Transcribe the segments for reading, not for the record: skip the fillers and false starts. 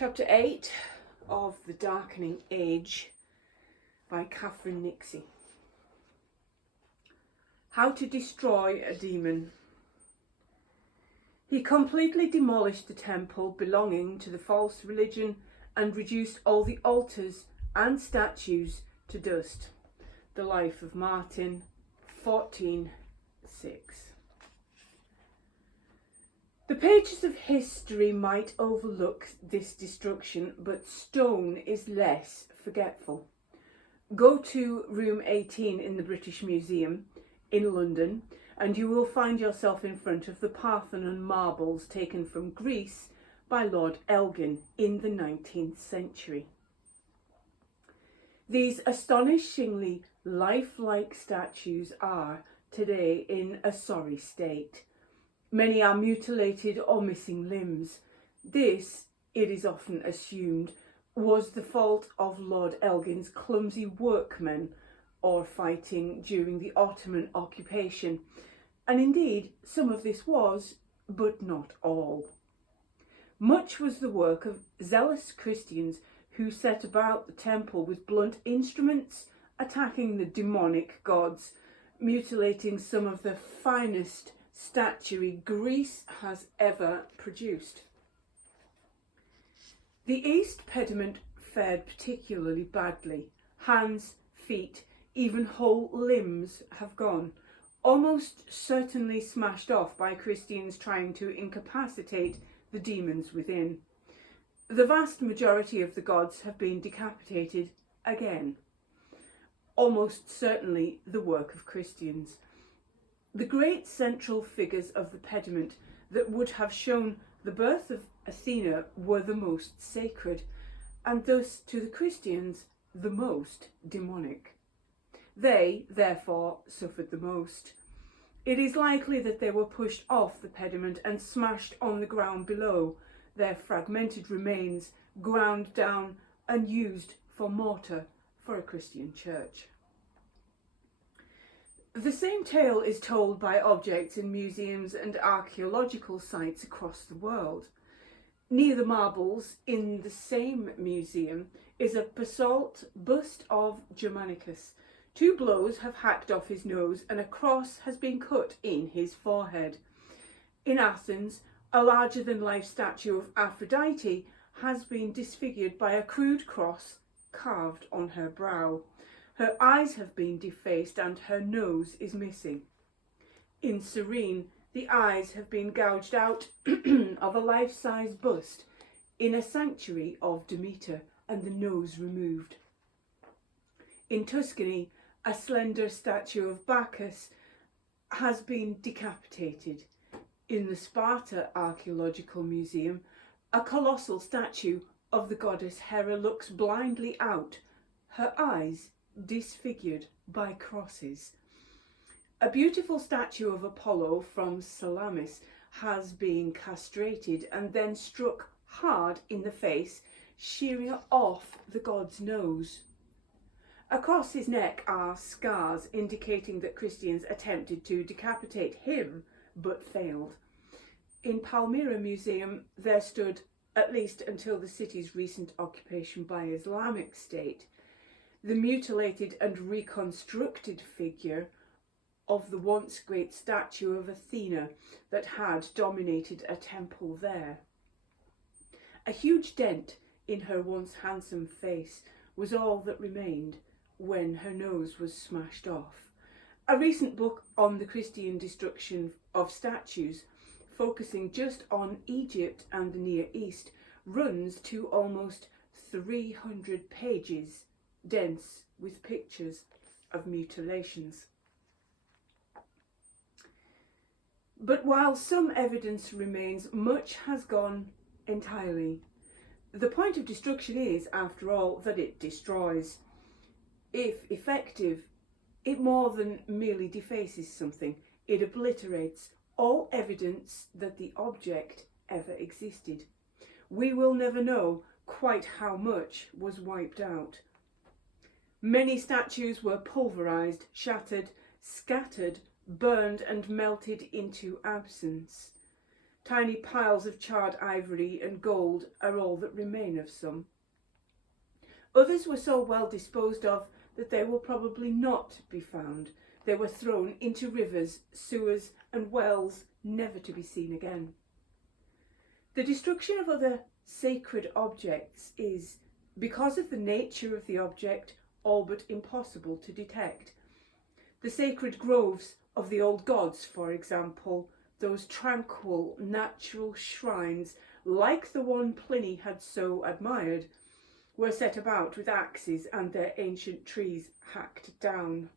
Chapter 8 of The Darkening Age by Catherine Nixey. How to destroy a demon. He completely demolished the temple belonging to the false religion and reduced all the altars and statues to dust. The Life of Martin, 14:6. The pages of history might overlook this destruction, but stone is less forgetful. Go to room 18 in the British Museum in London and you will find yourself in front of the Parthenon marbles taken from Greece by Lord Elgin in the 19th century. These astonishingly lifelike statues are today in a sorry state. Many are mutilated or missing limbs. This, it is often assumed, was the fault of Lord Elgin's clumsy workmen or fighting during the Ottoman occupation. And indeed, some of this was, but not all. Much was the work of zealous Christians who set about the temple with blunt instruments, attacking the demonic gods, mutilating some of the finest statuary Greece has ever produced. The east pediment fared particularly badly. Hands, feet, even whole limbs have gone, almost certainly smashed off by Christians trying to incapacitate the demons within. The vast majority of the gods have been decapitated again, almost certainly the work of Christians. The great central figures of the pediment that would have shown the birth of Athena were the most sacred, and thus to the Christians the most demonic. They, therefore, suffered the most. It is likely that they were pushed off the pediment and smashed on the ground below, their fragmented remains ground down and used for mortar for a Christian church. The same tale is told by objects in museums and archaeological sites across the world. Near the marbles in the same museum is a basalt bust of Germanicus. 2 blows have hacked off his nose and a cross has been cut in his forehead. In Athens, a larger-than-life statue of Aphrodite has been disfigured by a crude cross carved on her brow. Her eyes have been defaced and her nose is missing. In Cyrene, the eyes have been gouged out of a life-size bust in a sanctuary of Demeter and the nose removed. In Tuscany, a slender statue of Bacchus has been decapitated. In the Sparta Archaeological Museum, a colossal statue of the goddess Hera looks blindly out, her eyes disfigured by crosses. A beautiful statue of Apollo from Salamis has been castrated and then struck hard in the face, shearing off the god's nose. Across his neck are scars indicating that Christians attempted to decapitate him but failed. In Palmyra Museum there stood, at least until the city's recent occupation by Islamic State, the mutilated and reconstructed figure of the once great statue of Athena that had dominated a temple there. A huge dent in her once handsome face was all that remained when her nose was smashed off. A recent book on the Christian destruction of statues, focusing just on Egypt and the Near East, runs to almost 300 pages, dense with pictures of mutilations. But while some evidence remains, much has gone entirely. The point of destruction is, after all, that it destroys. If effective, it more than merely defaces something. It obliterates all evidence that the object ever existed. We will never know quite how much was wiped out. Many statues were pulverised, shattered, scattered, burned and melted into absence. Tiny piles of charred ivory and gold are all that remain of some. Others were so well disposed of that they will probably not be found. They were thrown into rivers, sewers and wells, never to be seen again. The destruction of other sacred objects is, because of the nature of the object, all but impossible to detect. The sacred groves of the old gods, for example, those tranquil, natural shrines, like the one Pliny had so admired, were set about with axes and their ancient trees hacked down.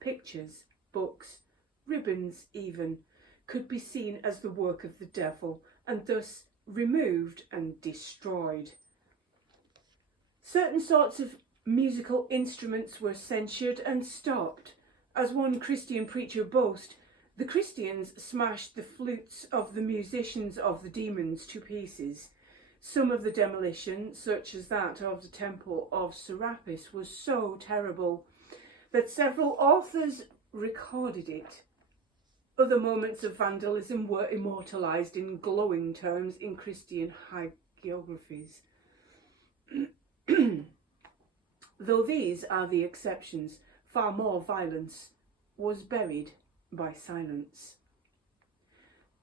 Pictures, books, ribbons even, could be seen as the work of the devil, and thus removed and destroyed. Certain sorts of musical instruments were censured and stopped. As one Christian preacher boasted, the Christians smashed the flutes of the musicians of the demons to pieces. Some of the demolition, such as that of the temple of Serapis, was so terrible that several authors recorded it. Other moments of vandalism were immortalised in glowing terms in Christian hagiographies. Though these are the exceptions, far more violence was buried by silence.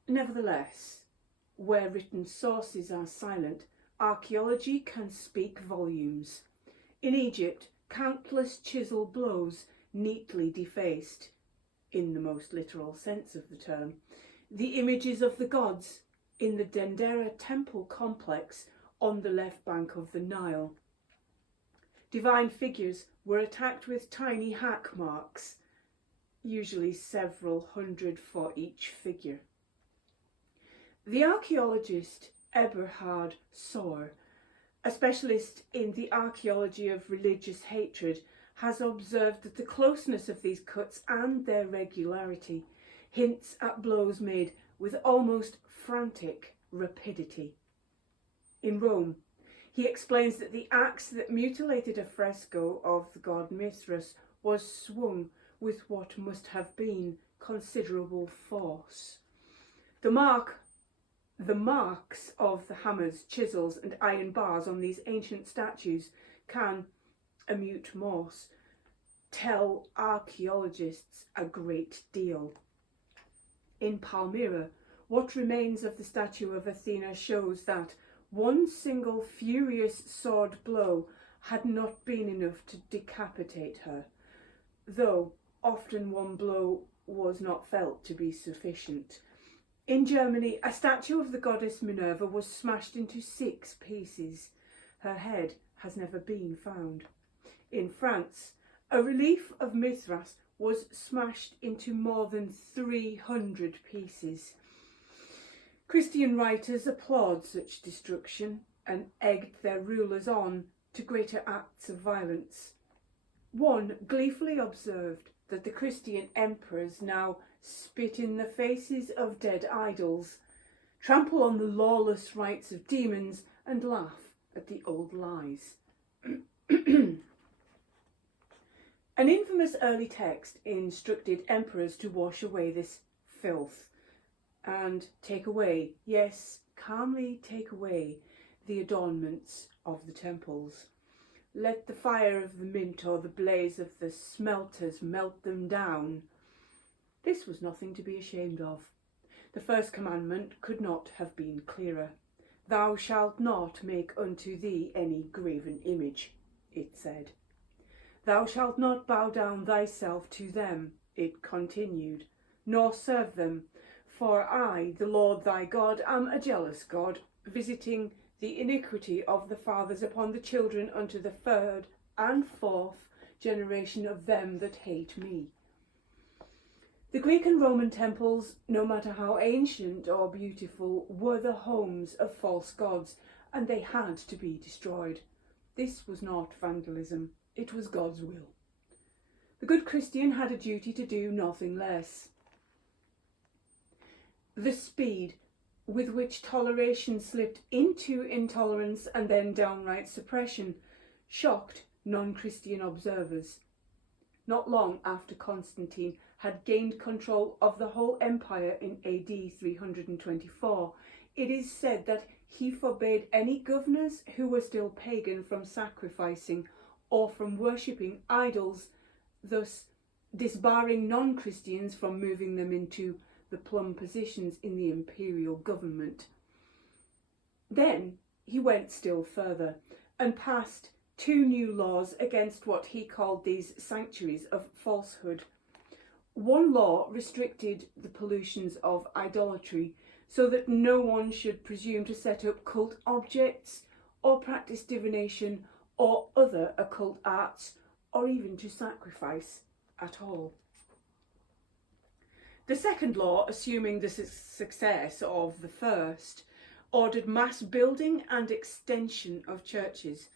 Nevertheless, where written sources are silent, archaeology can speak volumes. In Egypt, countless chisel blows neatly defaced, in the most literal sense of the term, the images of the gods in the Dendera temple complex on the left bank of the Nile. Divine figures were attacked with tiny hack marks, usually several hundred for each figure. The archaeologist Eberhard Sohr, a specialist in the archaeology of religious hatred, has observed that the closeness of these cuts and their regularity hints at blows made with almost frantic rapidity. In Rome, he explains that the axe that mutilated a fresco of the god Mithras was swung with what must have been considerable force. The marks of the hammers, chisels and iron bars on these ancient statues can, a mute Morse, tell archaeologists a great deal. In Palmyra, what remains of the statue of Athena shows that one single furious sword blow had not been enough to decapitate her, though often one blow was not felt to be sufficient. In Germany, a statue of the goddess Minerva was smashed into 6 pieces. Her head has never been found. In France, a relief of Mithras was smashed into more than 300 pieces. Christian writers applaud such destruction and egged their rulers on to greater acts of violence. One gleefully observed that the Christian emperors now spit in the faces of dead idols, trample on the lawless rites of demons, and laugh at the old lies. An infamous early text instructed emperors to wash away this filth and take away, yes, calmly take away, the adornments of the temples. Let the fire of the mint or the blaze of the smelters melt them down. This was nothing to be ashamed of. The first commandment could not have been clearer. Thou shalt not make unto thee any graven image, it said. Thou shalt not bow down thyself to them, it continued, nor serve them, for I, the Lord thy God, am a jealous God, visiting the iniquity of the fathers upon the children unto the 3rd and 4th generation of them that hate me. The Greek and Roman temples, no matter how ancient or beautiful, were the homes of false gods, and they had to be destroyed. This was not vandalism, it was God's will. The good Christian had a duty to do nothing less. The speed with which toleration slipped into intolerance and then downright suppression shocked non-Christian observers. Not long after Constantine had gained control of the whole empire in AD 324. It is said that he forbade any governors who were still pagan from sacrificing or from worshipping idols, thus disbarring non-Christians from moving them into the plum positions in the imperial government. Then he went still further and passed 2 new laws against what he called these sanctuaries of falsehood. One law restricted the pollutions of idolatry so that no one should presume to set up cult objects or practice divination or other occult arts, or even to sacrifice at all. The second law, assuming the success of the first, ordered mass building and extension of churches,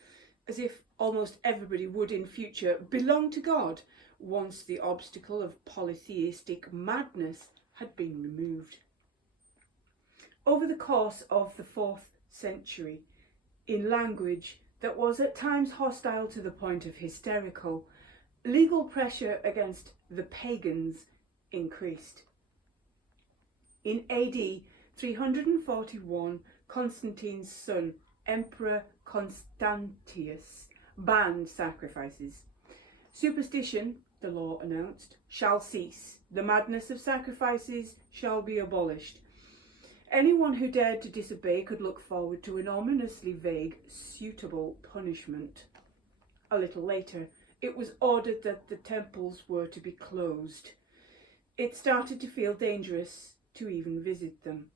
as if almost everybody would in future belong to God once the obstacle of polytheistic madness had been removed. Over the course of the 4th century, in language that was at times hostile to the point of hysterical, legal pressure against the pagans increased. In AD 341, Constantine's son, Emperor Constantius, banned sacrifices. Superstition, the law announced, shall cease. The madness of sacrifices shall be abolished. Anyone who dared to disobey could look forward to an ominously vague, suitable punishment. A little later, it was ordered that the temples were to be closed. It started to feel dangerous to even visit them.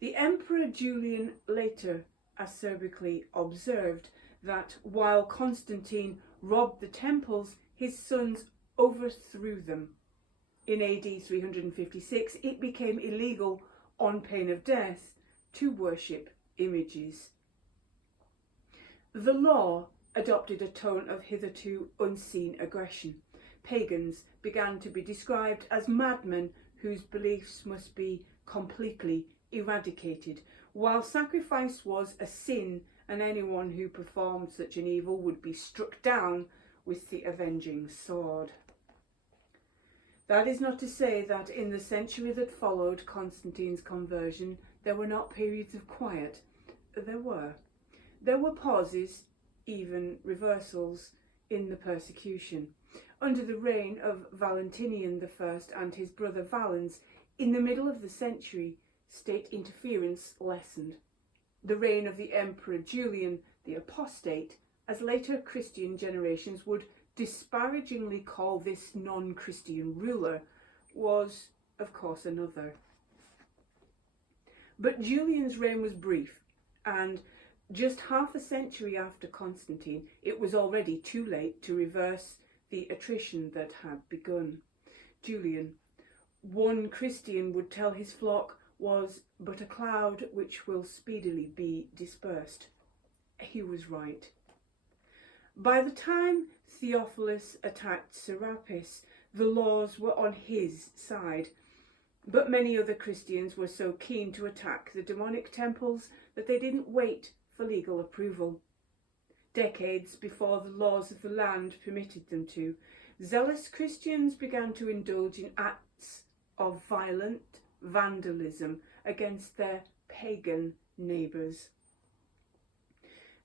The Emperor Julian later acerbically observed that while Constantine robbed the temples, his sons overthrew them. In AD 356, it became illegal, on pain of death, to worship images. The law adopted a tone of hitherto unseen aggression. Pagans began to be described as madmen whose beliefs must be completely eradicated, while sacrifice was a sin and anyone who performed such an evil would be struck down with the avenging sword. That is not to say that in the century that followed Constantine's conversion there were not periods of quiet. There were. There were pauses, even reversals, in the persecution. Under the reign of Valentinian I and his brother Valens, in the middle of the century, state interference lessened. The reign of the Emperor Julian, the Apostate, as later Christian generations would disparagingly call this non-Christian ruler, was, of course, another. But Julian's reign was brief, and just half a century after Constantine, it was already too late to reverse the attrition that had begun. Julian, one Christian would tell his flock, was but a cloud which will speedily be dispersed. He was right. By the time Theophilus attacked Serapis, the laws were on his side, but many other Christians were so keen to attack the demonic temples that they didn't wait for legal approval. Decades before the laws of the land permitted them to, zealous Christians began to indulge in acts of violent vandalism against their pagan neighbours.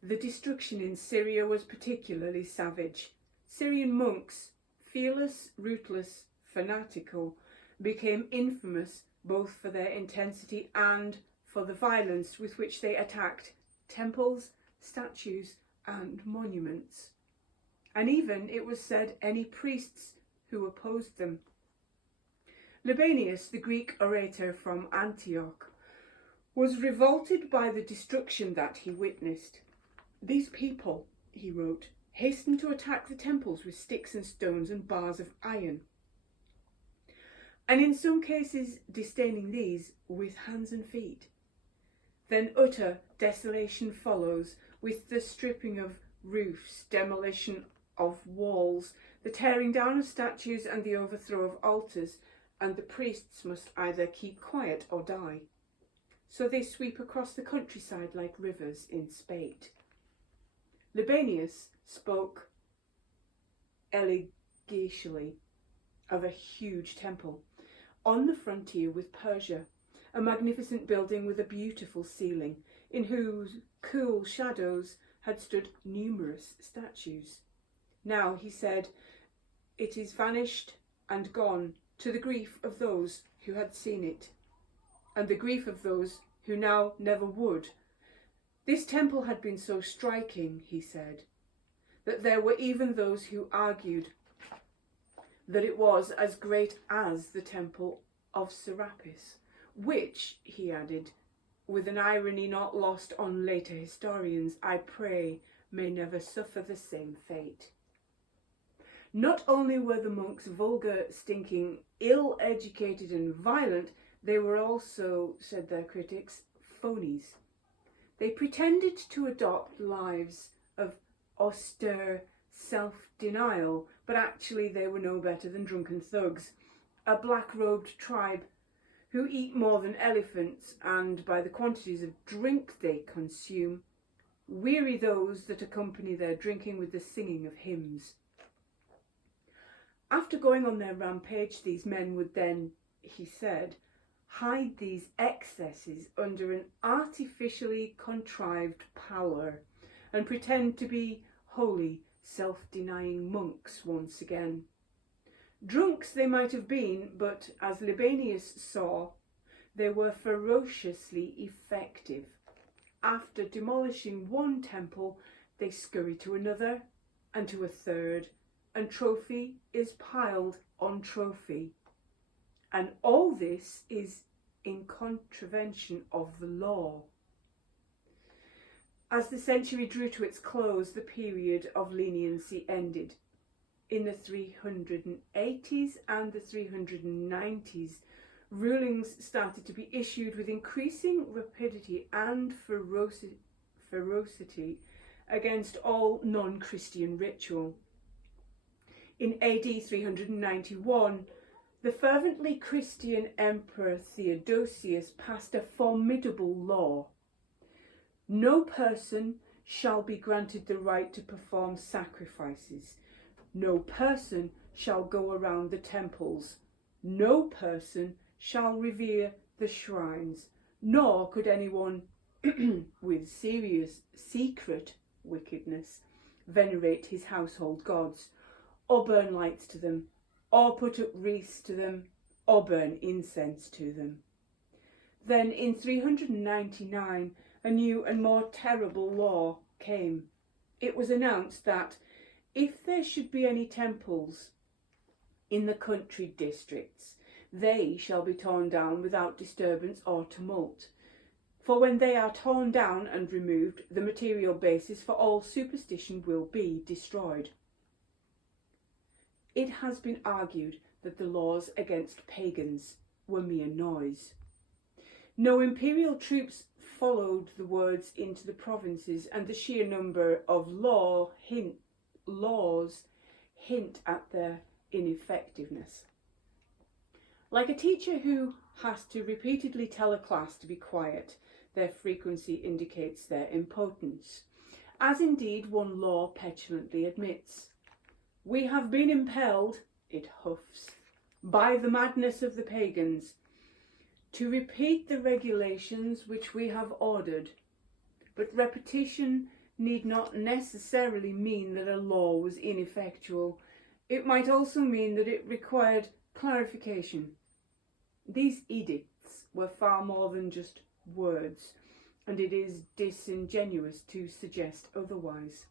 The destruction in Syria was particularly savage. Syrian monks, fearless, ruthless, fanatical, became infamous both for their intensity and for the violence with which they attacked temples, statues, and monuments. And even, it was said, any priests who opposed them. Libanius, the Greek orator from Antioch, was revolted by the destruction that he witnessed. These people, he wrote, hastened to attack the temples with sticks and stones and bars of iron, and in some cases disdaining these, with hands and feet. Then utter desolation follows, with the stripping of roofs, demolition of walls, the tearing down of statues and the overthrow of altars, and the priests must either keep quiet or die. So they sweep across the countryside like rivers in spate. Libanius spoke elegantly of a huge temple on the frontier with Persia, a magnificent building with a beautiful ceiling, in whose cool shadows had stood numerous statues. Now, he said, it is vanished and gone, to the grief of those who had seen it, and the grief of those who now never would. This temple had been so striking, he said, that there were even those who argued that it was as great as the temple of Serapis, which, he added, with an irony not lost on later historians, I pray may never suffer the same fate. Not only were the monks vulgar, stinking, ill-educated and violent, they were also, said their critics, phonies. They pretended to adopt lives of austere self-denial, but actually they were no better than drunken thugs, a black-robed tribe who eat more than elephants, and by the quantities of drink they consume, weary those that accompany their drinking with the singing of hymns. After going on their rampage, these men would then, he said, hide these excesses under an artificially contrived pallor and pretend to be holy, self-denying monks once again. Drunks they might have been, but as Libanius saw, they were ferociously effective. After demolishing one temple, they scurry to another and to a third, and trophy is piled on trophy. And all this is in contravention of the law. As the century drew to its close, the period of leniency ended. In the 380s and the 390s, rulings started to be issued with increasing rapidity and ferocity against all non-Christian ritual. In AD 391, the fervently Christian Emperor Theodosius passed a formidable law. No person shall be granted the right to perform sacrifices. No person shall go around the temples. No person shall revere the shrines. Nor could anyone with serious secret wickedness venerate his household gods, or burn lights to them, or put up wreaths to them, or burn incense to them. Then in 399, a new and more terrible law came. It was announced that if there should be any temples in the country districts, they shall be torn down without disturbance or tumult. For when they are torn down and removed, the material basis for all superstition will be destroyed. It has been argued that the laws against pagans were mere noise. No imperial troops followed the words into the provinces, and the sheer number of laws hint at their ineffectiveness. Like a teacher who has to repeatedly tell a class to be quiet, their frequency indicates their impotence, as indeed one law petulantly admits. We have been impelled, it huffs, by the madness of the pagans, to repeat the regulations which we have ordered. But repetition need not necessarily mean that a law was ineffectual. It might also mean that it required clarification. These edicts were far more than just words, and it is disingenuous to suggest otherwise.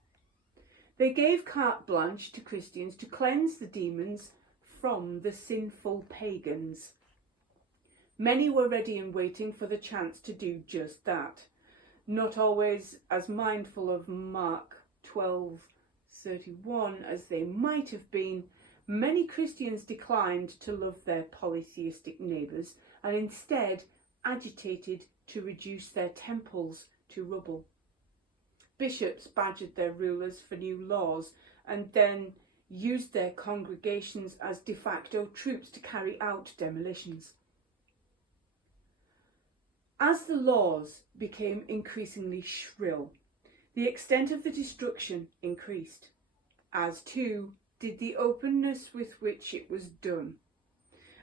They gave carte blanche to Christians to cleanse the demons from the sinful pagans. Many were ready and waiting for the chance to do just that, not always as mindful of Mark 12:31 as they might have been. Many Christians declined to love their polytheistic neighbours and instead agitated to reduce their temples to rubble. Bishops badgered their rulers for new laws and then used their congregations as de facto troops to carry out demolitions. As the laws became increasingly shrill, the extent of the destruction increased, as too did the openness with which it was done.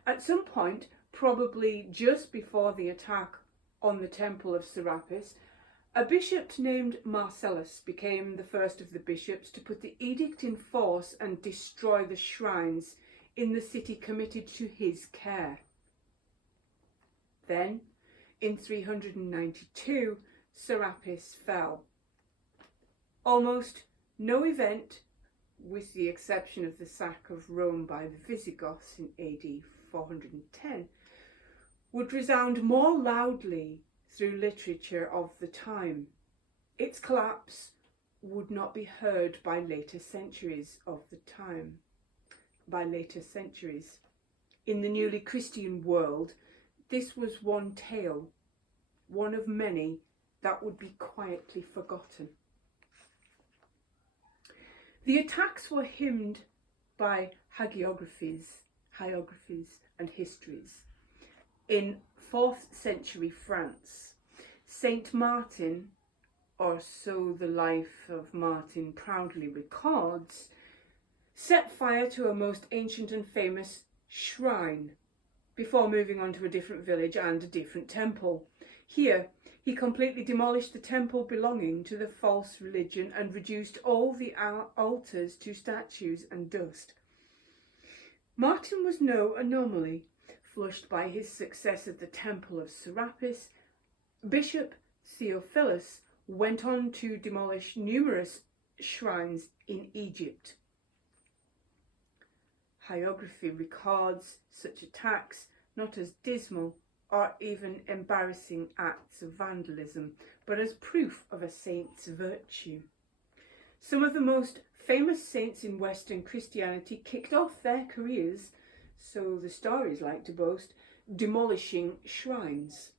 At some point, probably just before the attack on the Temple of Serapis, a bishop named Marcellus became the first of the bishops to put the edict in force and destroy the shrines in the city committed to his care. Then, in 392, Serapis fell. Almost no event, with the exception of the sack of Rome by the Visigoths in AD 410, would resound more loudly through literature of the time. Its collapse would not be heard by later centuries of the time. By later centuries. In the newly Christian world, this was one tale, one of many that would be quietly forgotten. The attacks were hymned by hagiographies and histories. In 4th century France, Saint Martin, or so the life of Martin proudly records, set fire to a most ancient and famous shrine before moving on to a different village and a different temple. Here, he completely demolished the temple belonging to the false religion and reduced all the altars to statues and dust. Martin was no anomaly. Flushed by his success at the Temple of Serapis, Bishop Theophilus went on to demolish numerous shrines in Egypt. Hagiography records such attacks not as dismal or even embarrassing acts of vandalism, but as proof of a saint's virtue. Some of the most famous saints in Western Christianity kicked off their careers, so the stories like to boast, demolishing shrines.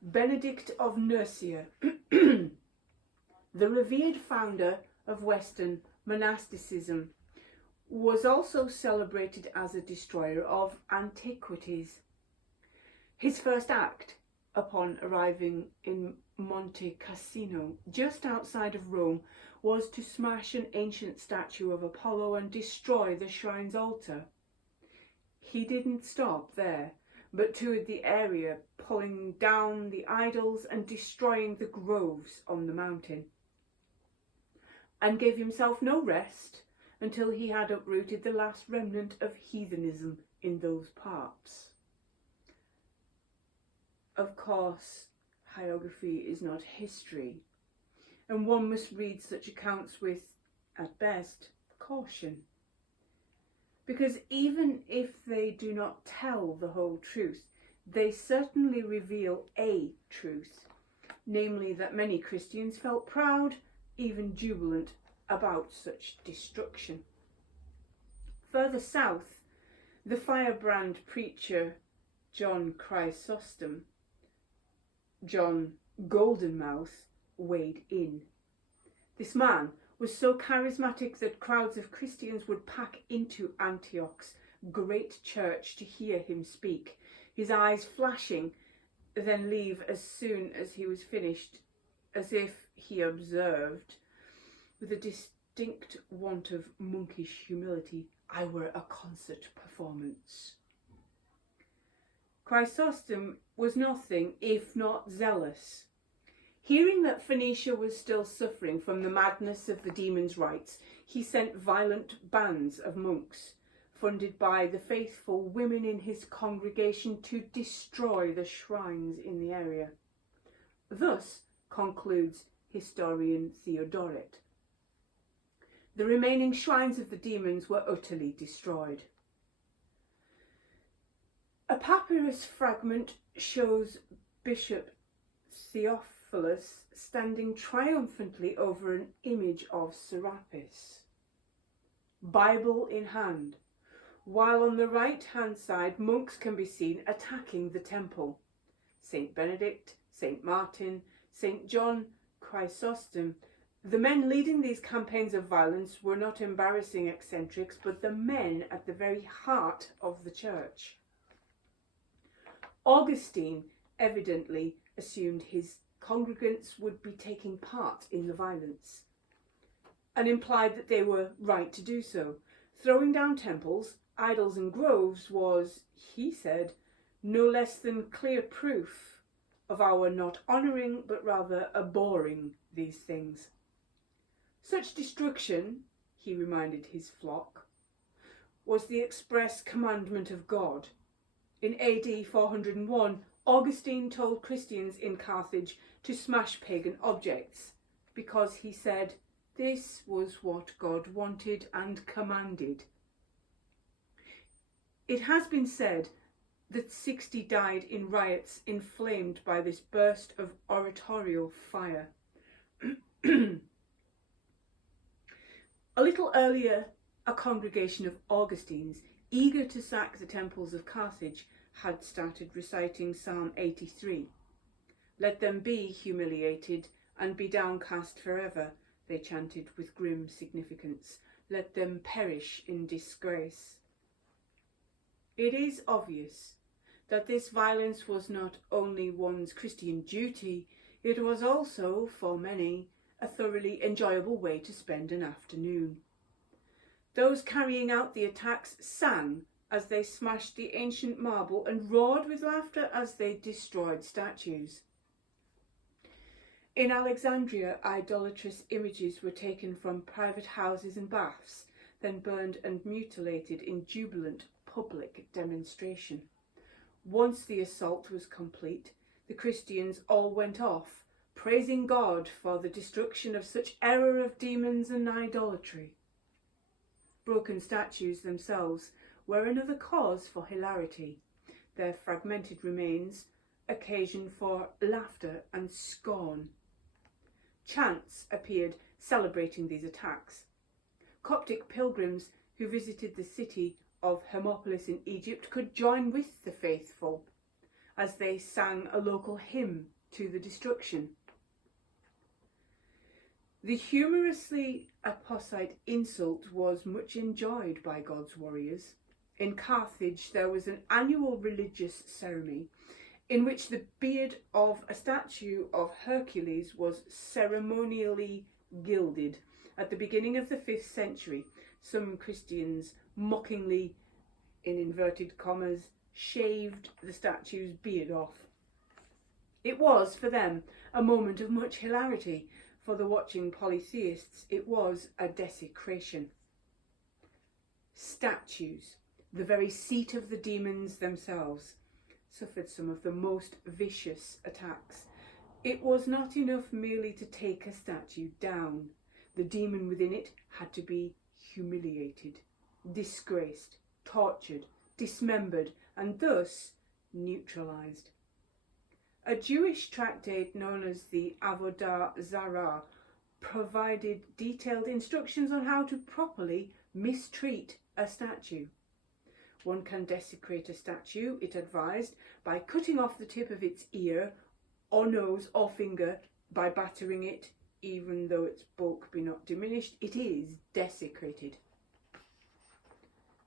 Benedict of Nursia, the revered founder of Western monasticism, was also celebrated as a destroyer of antiquities. His first act, upon arriving in Monte Cassino, just outside of Rome, was to smash an ancient statue of Apollo and destroy the shrine's altar. He didn't stop there, but toured the area, pulling down the idols and destroying the groves on the mountain, and gave himself no rest until he had uprooted the last remnant of heathenism in those parts. Of course, hagiography is not history, and one must read such accounts with, at best, caution. Because even if they do not tell the whole truth, they certainly reveal a truth, namely that many Christians felt proud, even jubilant, about such destruction. Further south, the firebrand preacher John Chrysostom, John Goldenmouth, weighed in. This man was so charismatic that crowds of Christians would pack into Antioch's great church to hear him speak, his eyes flashing, then leave as soon as he was finished, as if he observed, with a distinct want of monkish humility, "I were a concert performance." Chrysostom was nothing if not zealous. Hearing that Phoenicia was still suffering from the madness of the demon's rites, he sent violent bands of monks, funded by the faithful women in his congregation, to destroy the shrines in the area. Thus concludes historian Theodoret. The remaining shrines of the demons were utterly destroyed. A papyrus fragment shows Bishop Theophilus standing triumphantly over an image of Serapis, Bible in hand, while on the right-hand side monks can be seen attacking the temple. Saint Benedict, Saint Martin, Saint John Chrysostom. The men leading these campaigns of violence were not embarrassing eccentrics, but the men at the very heart of the church. Augustine evidently assumed his congregants would be taking part in the violence, and implied that they were right to do so. Throwing down temples, idols and groves was, he said, no less than clear proof of our not honouring but rather abhorring these things. Such destruction, he reminded his flock, was the express commandment of God. In AD 401, Augustine told Christians in Carthage to smash pagan objects because, he said, this was what God wanted and commanded. It has been said that 60 died in riots inflamed by this burst of oratorial fire. A little earlier, a congregation of Augustines, eager to sack the temples of Carthage, had started reciting Psalm 83. Let them be humiliated and be downcast forever, they chanted with grim significance. Let them perish in disgrace. It is obvious that this violence was not only one's Christian duty, it was also, for many, a thoroughly enjoyable way to spend an afternoon. Those carrying out the attacks sang as they smashed the ancient marble and roared with laughter as they destroyed statues. In Alexandria, idolatrous images were taken from private houses and baths, then burned and mutilated in jubilant public demonstration. Once the assault was complete, the Christians all went off, praising God for the destruction of such error of demons and idolatry. Broken statues themselves were another cause for hilarity. Their fragmented remains occasion for laughter and scorn. Chants appeared celebrating these attacks. Coptic pilgrims who visited the city of Hermopolis in Egypt could join with the faithful as they sang a local hymn to the destruction. The humorously apposite insult was much enjoyed by God's warriors. In Carthage there was an annual religious ceremony in which the beard of a statue of Hercules was ceremonially gilded. At the beginning of the 5th century, some Christians mockingly, in inverted commas, shaved the statue's beard off. It was, for them, a moment of much hilarity. For the watching polytheists, it was a desecration. Statues, the very seat of the demons themselves, suffered some of the most vicious attacks. It was not enough merely to take a statue down. The demon within it had to be humiliated, disgraced, tortured, dismembered, and thus neutralised. A Jewish tractate known as the Avodah Zarah provided detailed instructions on how to properly mistreat a statue. One can desecrate a statue, it advised, by cutting off the tip of its ear or nose or finger, by battering it, even though its bulk be not diminished, it is desecrated.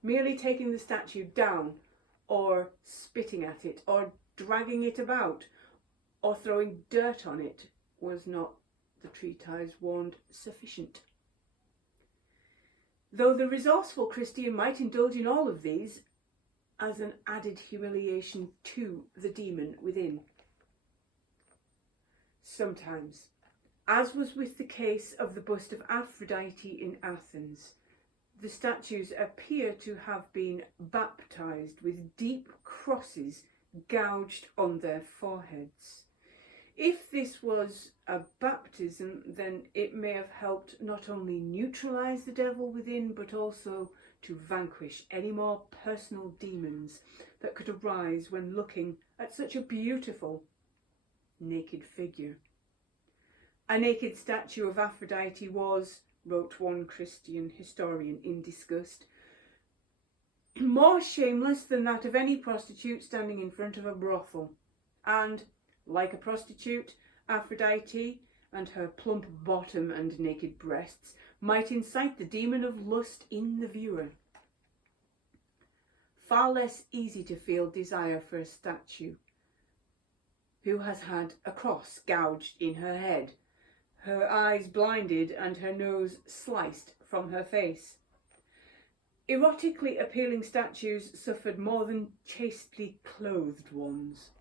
Merely taking the statue down, or spitting at it, or dragging it about, or throwing dirt on it was not, the treatise warned, sufficient. Though the resourceful Christian might indulge in all of these as an added humiliation to the demon within. Sometimes, as was with the case of the bust of Aphrodite in Athens, the statues appear to have been baptised with deep crosses gouged on their foreheads. If this was a baptism, then it may have helped not only neutralise the devil within, but also to vanquish any more personal demons that could arise when looking at such a beautiful naked figure. A naked statue of Aphrodite was, wrote one Christian historian in disgust, more shameless than that of any prostitute standing in front of a brothel, and, like a prostitute, Aphrodite and her plump bottom and naked breasts might incite the demon of lust in the viewer. Far less easy to feel desire for a statue who has had a cross gouged in her head, her eyes blinded and her nose sliced from her face. Erotically appealing statues suffered more than chastely clothed ones.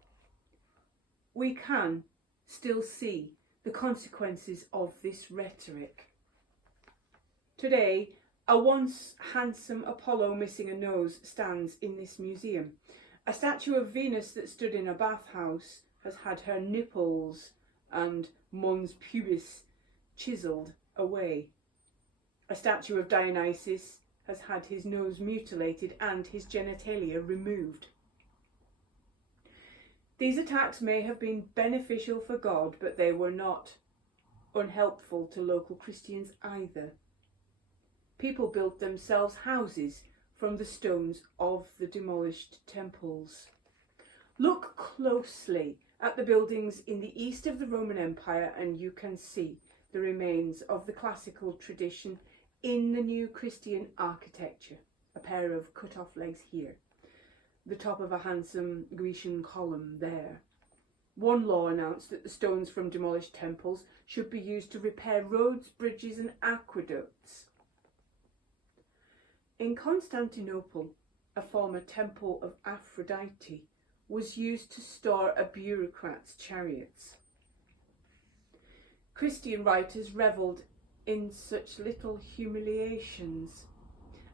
We can still see the consequences of this rhetoric. Today, a once handsome Apollo missing a nose stands in this museum. A statue of Venus that stood in a bathhouse has had her nipples and mons pubis chiselled away. A statue of Dionysus has had his nose mutilated and his genitalia removed. These attacks may have been beneficial for God, but they were not unhelpful to local Christians either. People built themselves houses from the stones of the demolished temples. Look closely at the buildings in the east of the Roman Empire and you can see the remains of the classical tradition in the new Christian architecture. A pair of cut-off legs here, the top of a handsome Grecian column there. One law announced that the stones from demolished temples should be used to repair roads, bridges and aqueducts. In Constantinople, a former temple of Aphrodite was used to store a bureaucrat's chariots. Christian writers revelled in such little humiliations.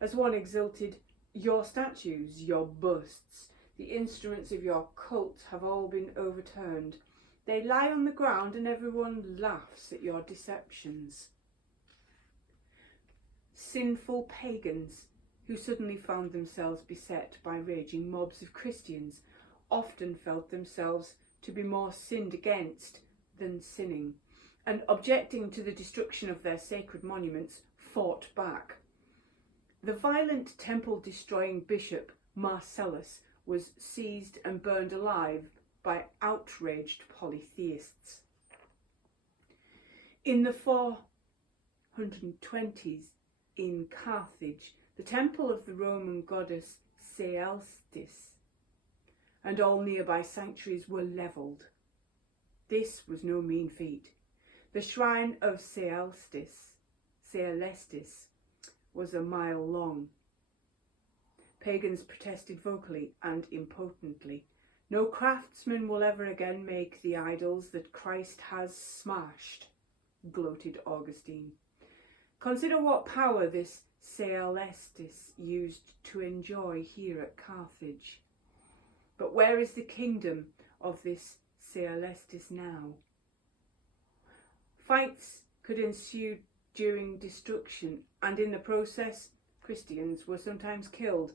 As one exulted, "Your statues, your busts, the instruments of your cult have all been overturned. They lie on the ground and everyone laughs at your deceptions." Sinful pagans who suddenly found themselves beset by raging mobs of Christians often felt themselves to be more sinned against than sinning, and objecting to the destruction of their sacred monuments, fought back. The violent temple-destroying bishop Marcellus was seized and burned alive by outraged polytheists. In the 420s in Carthage, the temple of the Roman goddess Caelestis and all nearby sanctuaries were levelled. This was no mean feat. The shrine of Caelestis was a mile long. Pagans protested vocally and impotently. "No craftsman will ever again make the idols that Christ has smashed," gloated Augustine. Consider what power this Caelestis used to enjoy here at Carthage. But where is the kingdom of this Caelestis now? Fights could ensue during destruction, and in the process, Christians were sometimes killed.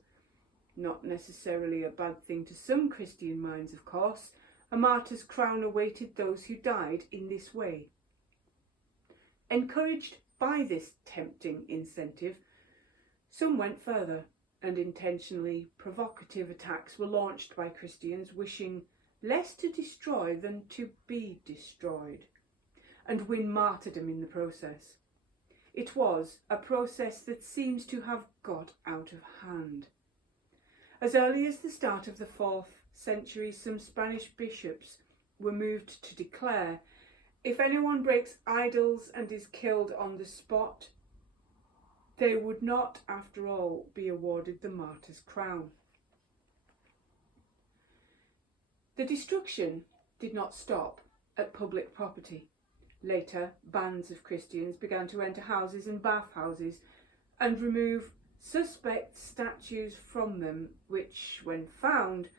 Not necessarily a bad thing to some Christian minds, of course. A martyr's crown awaited those who died in this way. Encouraged by this tempting incentive, some went further, and intentionally provocative attacks were launched by Christians wishing less to destroy than to be destroyed, and win martyrdom in the process. It was a process that seems to have got out of hand. As early as the start of the 4th century, some Spanish bishops were moved to declare, if anyone breaks idols and is killed on the spot, they would not, after all, be awarded the martyr's crown. The destruction did not stop at public property. Later, bands of Christians began to enter houses and bathhouses and remove suspect statues from them, which, when found,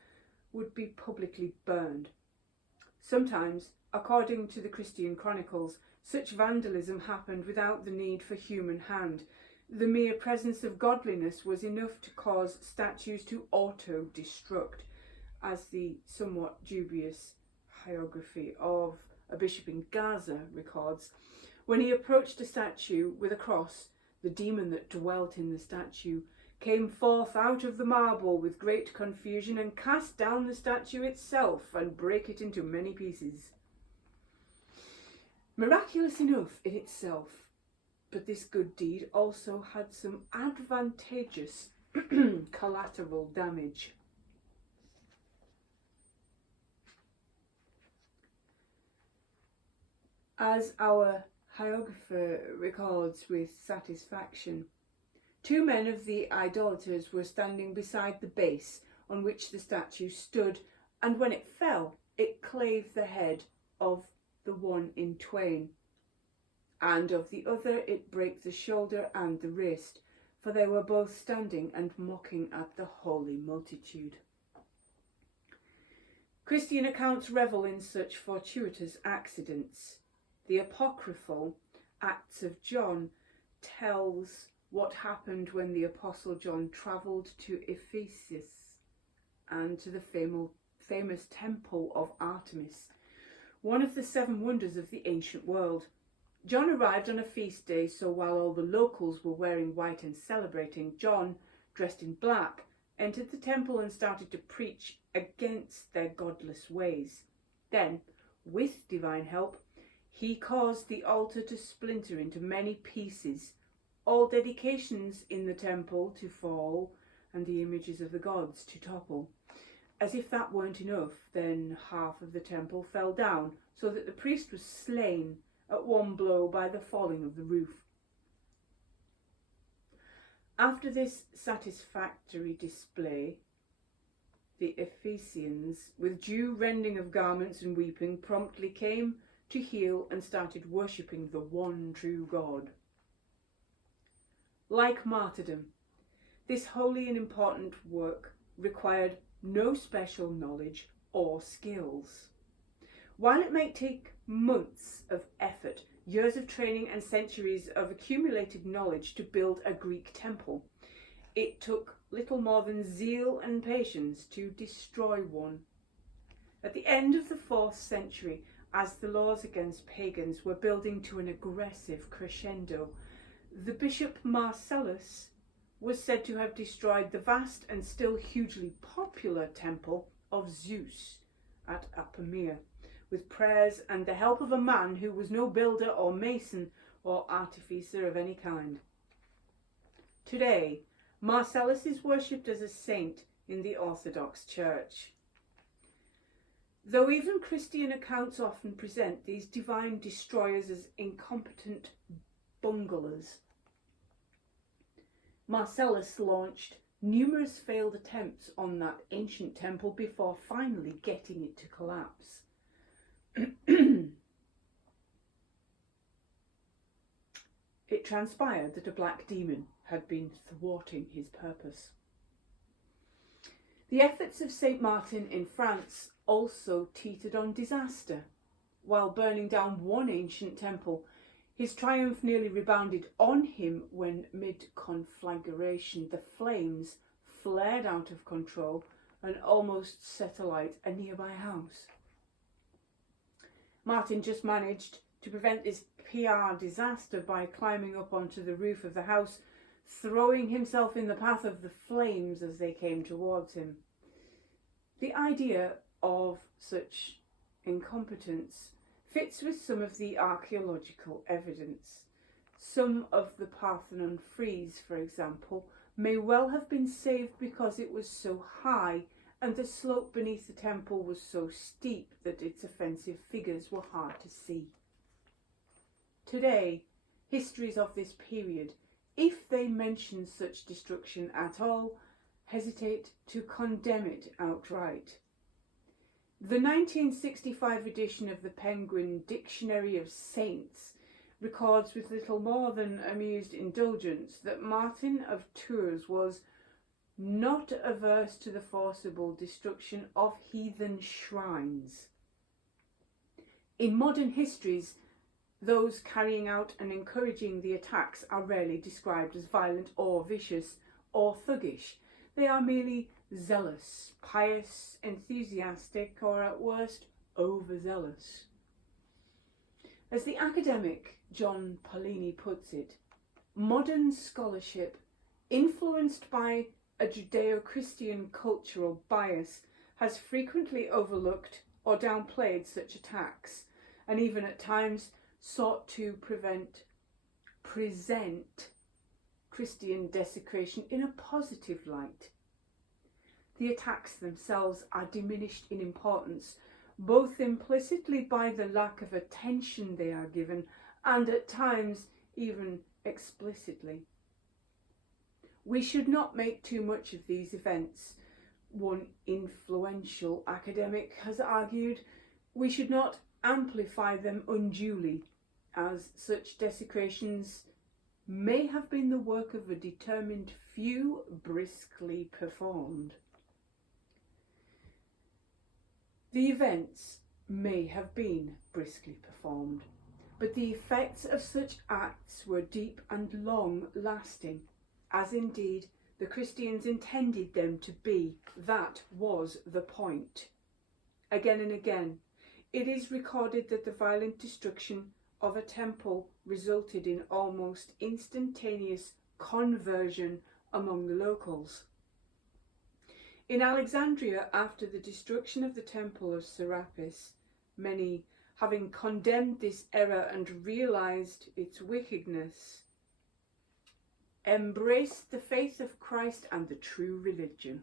would be publicly burned. Sometimes, according to the Christian chronicles, such vandalism happened without the need for human hand. The mere presence of godliness was enough to cause statues to auto-destruct, as the somewhat dubious hagiography of a bishop in Gaza records. When he approached a statue with a cross, the demon that dwelt in the statue came forth out of the marble with great confusion and cast down the statue itself and brake it into many pieces. Miraculous enough in itself, but this good deed also had some advantageous collateral damage. As our hagiographer records with satisfaction, Two men of the idolaters were standing beside the base on which the statue stood, and when it fell, it clave the head of the one in twain, and of the other it brake the shoulder and the wrist, for they were both standing and mocking at the holy multitude. Christian accounts revel in such fortuitous accidents. The apocryphal Acts of John tells what happened when the Apostle John travelled to Ephesus and to the famous temple of Artemis, one of the 7 wonders of the ancient world. John arrived on a feast day, so while all the locals were wearing white and celebrating, John, dressed in black, entered the temple and started to preach against their godless ways. Then, with divine help, he caused the altar to splinter into many pieces, all dedications in the temple to fall, and the images of the gods to topple. As if that weren't enough, then half of the temple fell down, so that the priest was slain at one blow by the falling of the roof. After this satisfactory display, the Ephesians, with due rending of garments and weeping, promptly came to heel and started worshipping the one true God. Like martyrdom, this holy and important work required no special knowledge or skills. While it may take months of effort, years of training and centuries of accumulated knowledge to build a Greek temple, it took little more than zeal and patience to destroy one. At the end of the 4th century, as the laws against pagans were building to an aggressive crescendo, the Bishop Marcellus was said to have destroyed the vast and still hugely popular temple of Zeus at Apamea, with prayers and the help of a man who was no builder or mason or artificer of any kind. Today, Marcellus is worshipped as a saint in the Orthodox Church. Though even Christian accounts often present these divine destroyers as incompetent bunglers, Marcellus launched numerous failed attempts on that ancient temple before finally getting it to collapse. It transpired that a black demon had been thwarting his purpose. The efforts of St. Martin in France also teetered on disaster. While burning down one ancient temple, his triumph nearly rebounded on him when, mid-conflagration, the flames flared out of control and almost set alight a nearby house. Martin just managed to prevent this PR disaster by climbing up onto the roof of the house, throwing himself in the path of the flames as they came towards him. The idea of such incompetence fits with some of the archaeological evidence. Some of the Parthenon frieze, for example, may well have been saved because it was so high and the slope beneath the temple was so steep that its offensive figures were hard to see. Today, histories of this period, if they mention such destruction at all, hesitate to condemn it outright. The 1965 edition of the Penguin Dictionary of Saints records with little more than amused indulgence that Martin of Tours was not averse to the forcible destruction of heathen shrines. In modern histories, those carrying out and encouraging the attacks are rarely described as violent or vicious or thuggish. They are merely zealous, pious, enthusiastic, or at worst, overzealous. As the academic John Paulini puts it, modern scholarship, influenced by a Judeo-Christian cultural bias, has frequently overlooked or downplayed such attacks, and even at times sought to present Christian desecration in a positive light. The attacks themselves are diminished in importance, both implicitly by the lack of attention they are given, and at times even explicitly. We should not make too much of these events. One influential academic has argued we should not amplify them unduly, as such desecrations may have been the work of a determined few briskly performed. The events may have been briskly performed, but the effects of such acts were deep and long-lasting, as indeed the Christians intended them to be. That was the point. Again and again, it is recorded that the violent destruction of a temple resulted in almost instantaneous conversion among the locals. In Alexandria, after the destruction of the temple of Serapis, many, having condemned this error and realised its wickedness, embraced the faith of Christ and the true religion.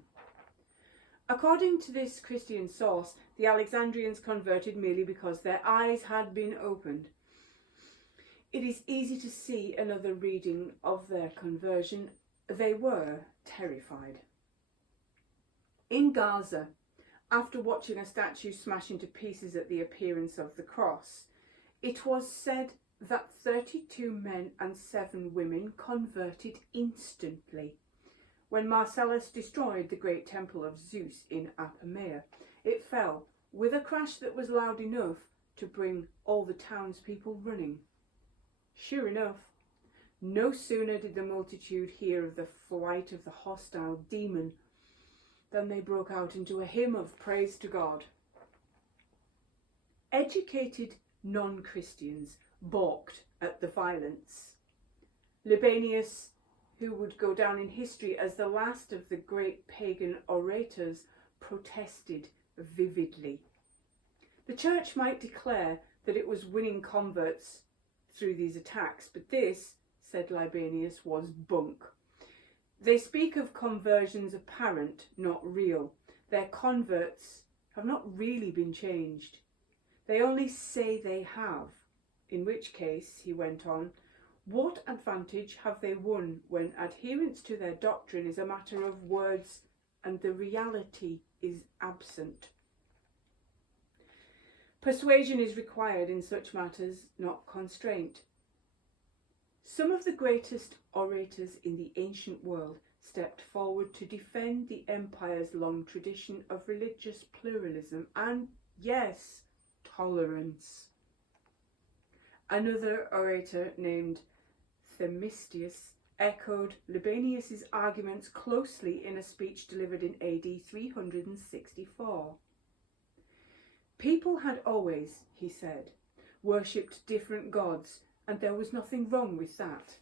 According to this Christian source, the Alexandrians converted merely because their eyes had been opened. It is easy to see another reading of their conversion. They were terrified. In Gaza, after watching a statue smash into pieces at the appearance of the cross, it was said that 32 men and 7 women converted instantly. When Marcellus destroyed the great temple of Zeus in Apamea, it fell with a crash that was loud enough to bring all the townspeople running. Sure enough, no sooner did the multitude hear of the flight of the hostile demon than they broke out into a hymn of praise to God. Educated non-Christians balked at the violence. Libanius, who would go down in history as the last of the great pagan orators, protested vividly. The church might declare that it was winning converts through these attacks, but this, said Libanius, was bunk. They speak of conversions apparent, not real. Their converts have not really been changed. They only say they have, in which case, he went on, what advantage have they won when adherence to their doctrine is a matter of words and the reality is absent? Persuasion is required in such matters, not constraint. Some of the greatest orators in the ancient world stepped forward to defend the empire's long tradition of religious pluralism and, yes, tolerance. Another orator named Themistius echoed Libanius's arguments closely in a speech delivered in AD 364. People had always, he said, worshipped different gods, and there was nothing wrong with that.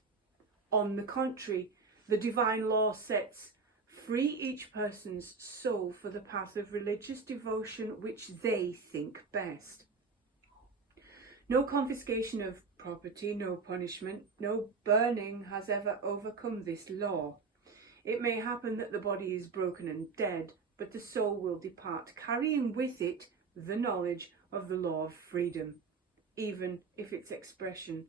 On the contrary, the divine law sets free each person's soul for the path of religious devotion which they think best. No confiscation of property, no punishment, no burning has ever overcome this law. It may happen that the body is broken and dead, but the soul will depart, carrying with it the knowledge of the law of freedom, even if its expression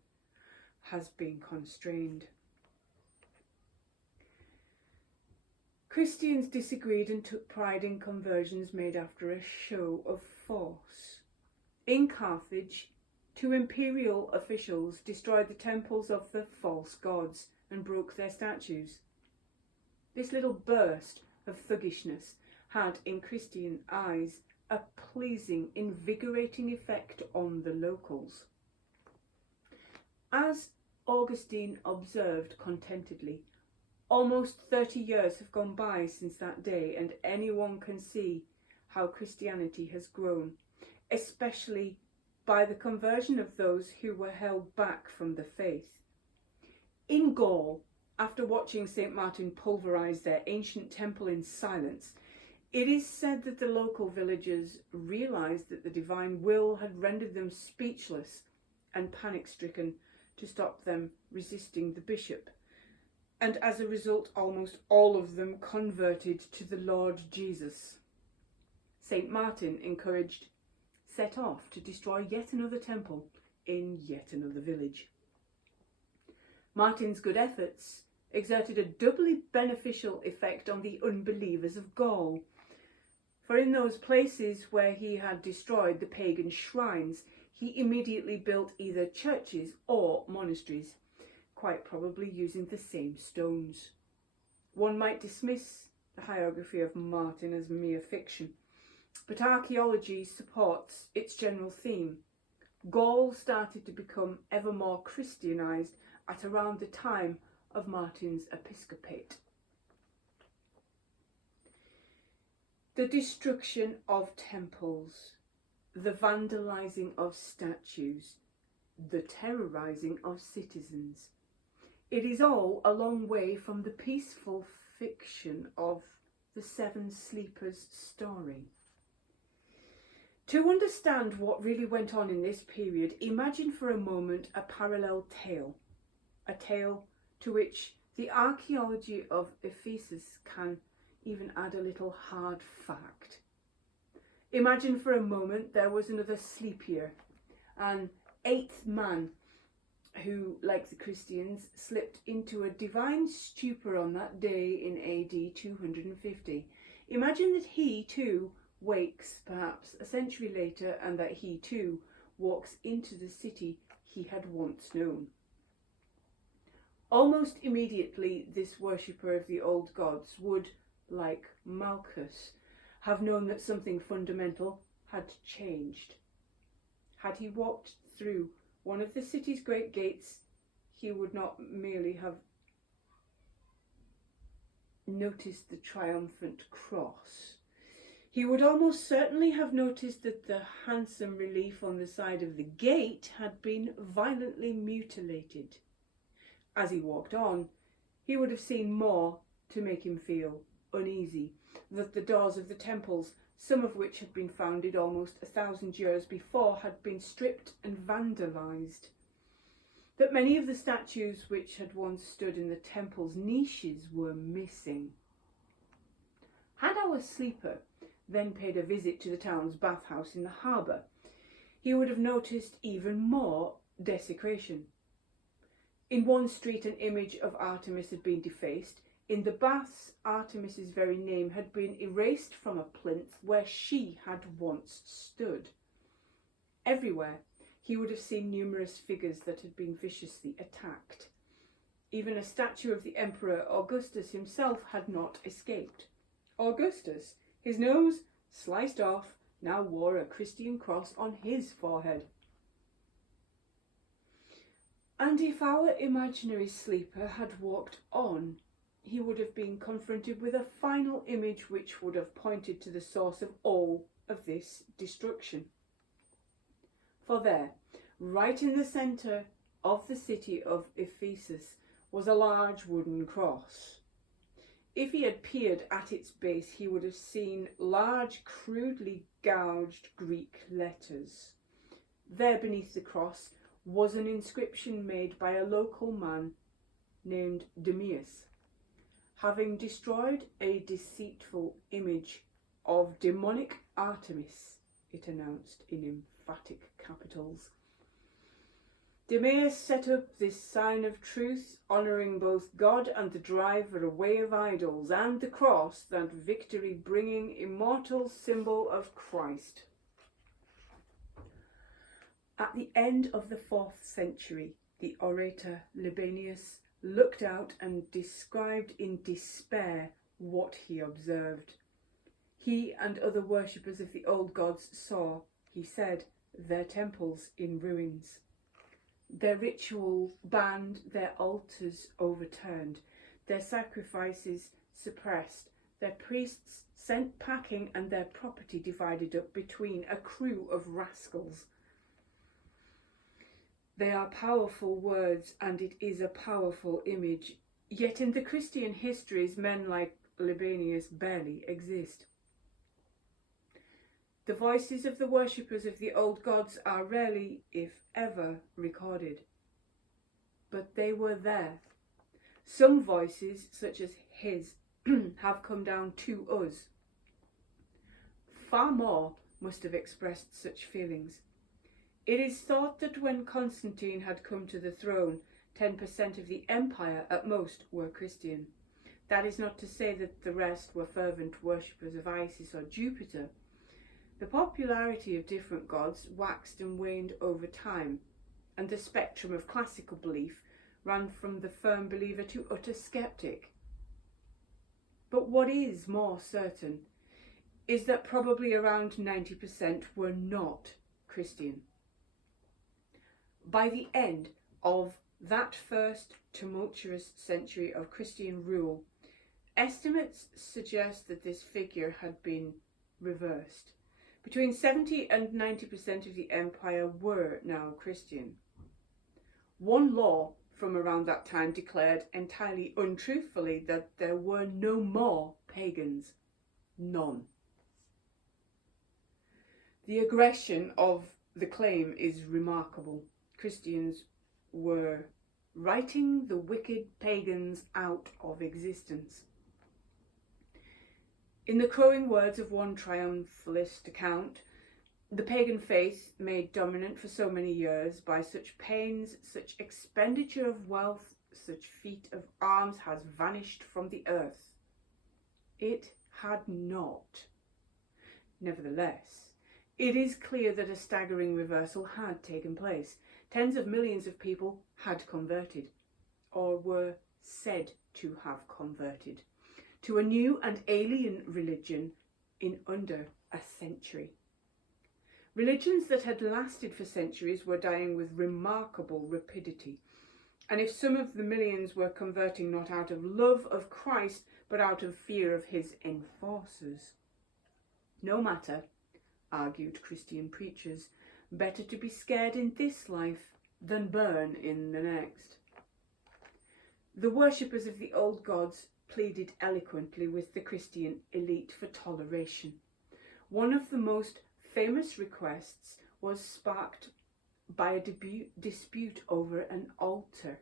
has been constrained. Christians disagreed and took pride in conversions made after a show of force. In Carthage, 2 imperial officials destroyed the temples of the false gods and broke their statues. This little burst of thuggishness had, in Christian eyes, a pleasing, invigorating effect on the locals. As Augustine observed contentedly, almost 30 years have gone by since that day, and anyone can see how Christianity has grown, especially by the conversion of those who were held back from the faith. In Gaul, after watching St. Martin pulverise their ancient temple in silence, it is said that the local villagers realised that the divine will had rendered them speechless and panic-stricken to stop them resisting the bishop, and as a result almost all of them converted to the Lord Jesus. St. Martin, encouraged, set off to destroy yet another temple in yet another village. Martin's good efforts exerted a doubly beneficial effect on the unbelievers of Gaul. For in those places where he had destroyed the pagan shrines, he immediately built either churches or monasteries, quite probably using the same stones. One might dismiss the hagiography of Martin as mere fiction, but archaeology supports its general theme. Gaul started to become ever more Christianized at around the time of Martin's episcopate. The destruction of temples, the vandalizing of statues, the terrorizing of citizens. It is all a long way from the peaceful fiction of the Seven Sleepers story. To understand what really went on in this period, imagine for a moment a parallel tale, a tale to which the archaeology of Ephesus can even add a little hard fact. Imagine for a moment there was another sleepier, an eighth man who, like the Christians, slipped into a divine stupor on that day in AD 250. Imagine that he too wakes perhaps a century later, and that he too walks into the city he had once known. Almost immediately this worshipper of the old gods would, like Malchus, have known that something fundamental had changed. Had he walked through one of the city's great gates, he would not merely have noticed the triumphant cross. He would almost certainly have noticed that the handsome relief on the side of the gate had been violently mutilated. As he walked on, he would have seen more to make him feel uneasy, that the doors of the temples, some of which had been founded almost 1,000 years before, had been stripped and vandalised, that many of the statues which had once stood in the temple's niches were missing. Had our sleeper then paid a visit to the town's bathhouse in the harbour, he would have noticed even more desecration. In one street an image of Artemis had been defaced. In the baths, Artemis's very name had been erased from a plinth where she had once stood. Everywhere he would have seen numerous figures that had been viciously attacked. Even a statue of the Emperor Augustus himself had not escaped. Augustus, his nose sliced off, now wore a Christian cross on his forehead. And if our imaginary sleeper had walked on, he would have been confronted with a final image which would have pointed to the source of all of this destruction. For there, right in the centre of the city of Ephesus, was a large wooden cross. If he had peered at its base, he would have seen large, crudely gouged Greek letters. There beneath the cross was an inscription made by a local man named Demeas. Having destroyed a deceitful image of demonic Artemis, it announced in emphatic capitals. Demeas set up this sign of truth, honouring both God and the driver away of idols, and the cross, that victory-bringing immortal symbol of Christ. At the end of the 4th century, the orator Libanius looked out and described in despair what he observed. He and other worshippers of the old gods saw, he said, their temples in ruins, their ritual banned, their altars overturned, their sacrifices suppressed, their priests sent packing, and their property divided up between a crew of rascals. They are powerful words, and it is a powerful image. Yet in the Christian histories, men like Libanius barely exist. The voices of the worshippers of the old gods are rarely, if ever, recorded. But they were there. Some voices, such as his, have come down to us. Far more must have expressed such feelings. It is thought that when Constantine had come to the throne, 10% of the empire at most were Christian. That is not to say that the rest were fervent worshippers of Isis or Jupiter. The popularity of different gods waxed and waned over time, and the spectrum of classical belief ran from the firm believer to utter skeptic. But what is more certain is that probably around 90% were not Christian. By the end of that first tumultuous century of Christian rule, estimates suggest that this figure had been reversed. Between 70 and 90% of the empire were now Christian. One law from around that time declared entirely untruthfully that there were no more pagans. None. The aggression of the claim is remarkable. Christians were writing the wicked pagans out of existence. In the crowing words of one triumphalist account, the pagan faith, made dominant for so many years by such pains, such expenditure of wealth, such feat of arms, has vanished from the earth. It had not. Nevertheless, it is clear that a staggering reversal had taken place. Tens of millions of people had converted, or were said to have converted, to a new and alien religion in under a century. Religions that had lasted for centuries were dying with remarkable rapidity. And if some of the millions were converting not out of love of Christ, but out of fear of his enforcers. No matter, argued Christian preachers, better to be scared in this life than burn in the next. The worshippers of the old gods pleaded eloquently with the Christian elite for toleration. One of the most famous requests was sparked by a dispute over an altar.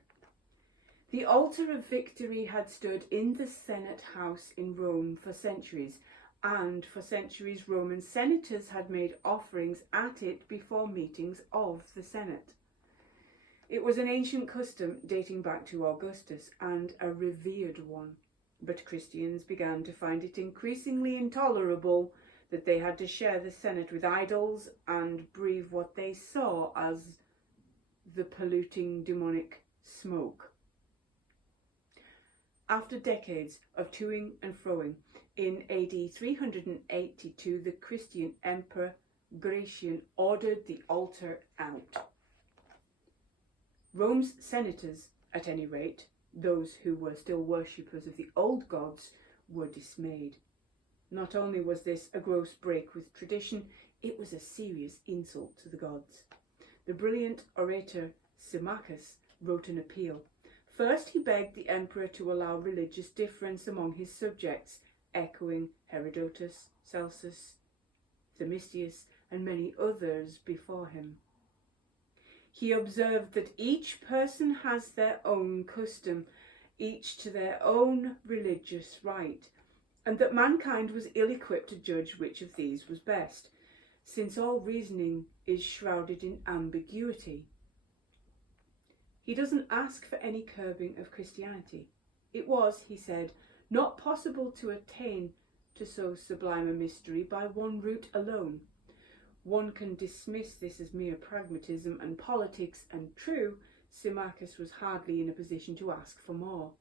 The altar of victory had stood in the Senate house in Rome for centuries, and for centuries Roman senators had made offerings at it before meetings of the Senate. It was an ancient custom dating back to Augustus, and a revered one, but Christians began to find it increasingly intolerable that they had to share the Senate with idols and breathe what they saw as the polluting demonic smoke. After decades of toing and froing, in AD 382 the Christian Emperor Gratian ordered the altar out. Rome's senators, at any rate, those who were still worshippers of the old gods, were dismayed. Not only was this a gross break with tradition, it was a serious insult to the gods. The brilliant orator Symmachus wrote an appeal. First, he begged the emperor to allow religious difference among his subjects, echoing Herodotus, Celsus, Themistius, and many others before him. He observed that each person has their own custom, each to their own religious rite, and that mankind was ill-equipped to judge which of these was best, since all reasoning is shrouded in ambiguity. He doesn't ask for any curbing of Christianity. It was, he said, not possible to attain to so sublime a mystery by one route alone. One can dismiss this as mere pragmatism and politics, and true, Symmachus was hardly in a position to ask for more.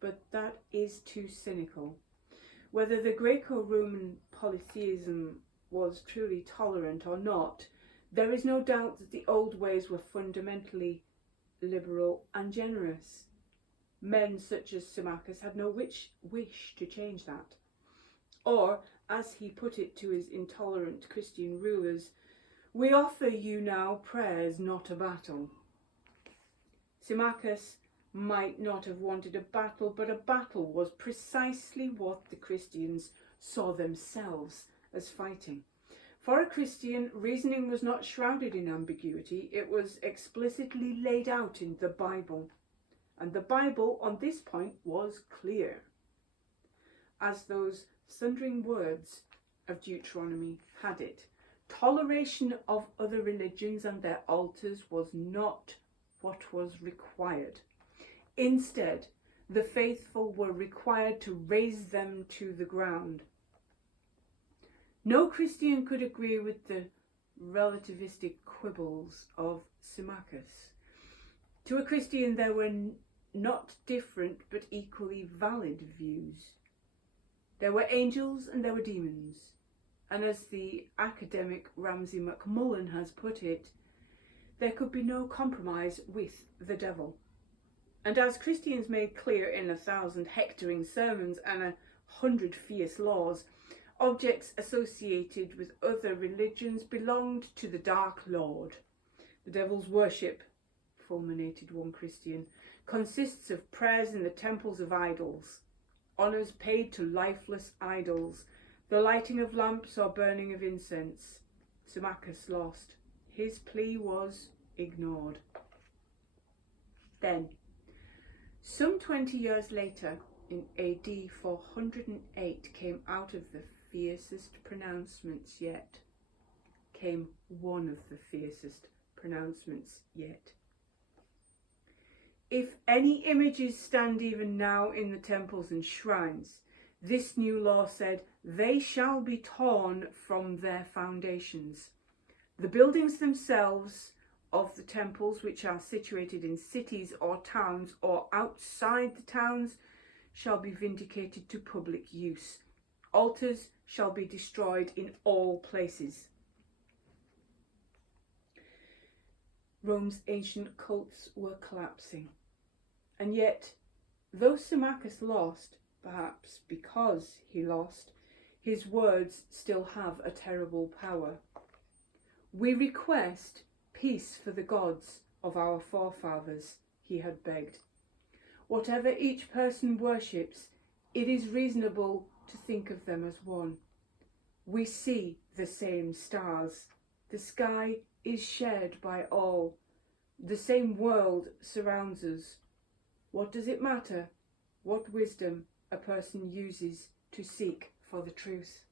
But that is too cynical. Whether the Greco-Roman polytheism was truly tolerant or not, there is no doubt that the old ways were fundamentally liberal and generous. Men such as Symmachus had no wish to change that. Or, as he put it to his intolerant Christian rulers, "We offer you now prayers, not a battle." Symmachus might not have wanted a battle, but a battle was precisely what the Christians saw themselves as fighting. For a Christian, reasoning was not shrouded in ambiguity, it was explicitly laid out in the Bible. And the Bible on this point was clear, as those thundering words of Deuteronomy had it. Toleration of other religions and their altars was not what was required. Instead, the faithful were required to raze them to the ground. No Christian could agree with the relativistic quibbles of Symmachus. To a Christian, there were not different but equally valid views. There were angels and there were demons, and as the academic Ramsay MacMullen has put it, there could be no compromise with the devil. And as Christians made clear in 1,000 hectoring sermons and 100 fierce laws, objects associated with other religions belonged to the Dark Lord. The devil's worship, fulminated one Christian, consists of prayers in the temples of idols, honours paid to lifeless idols, the lighting of lamps or burning of incense. Symmachus lost. His plea was ignored. Then, some 20 years later, in AD 408, came out of the fiercest pronouncements yet. Came one of the fiercest pronouncements yet. If any images stand even now in the temples and shrines, this new law said, they shall be torn from their foundations. The buildings themselves of the temples, which are situated in cities or towns or outside the towns, shall be vindicated to public use. Altars shall be destroyed in all places. Rome's ancient cults were collapsing. And yet, though Symmachus lost, perhaps because he lost, his words still have a terrible power. We request peace for the gods of our forefathers, he had begged. Whatever each person worships, it is reasonable to think of them as one. We see the same stars. The sky is shared by all. The same world surrounds us. What does it matter what wisdom a person uses to seek for the truth?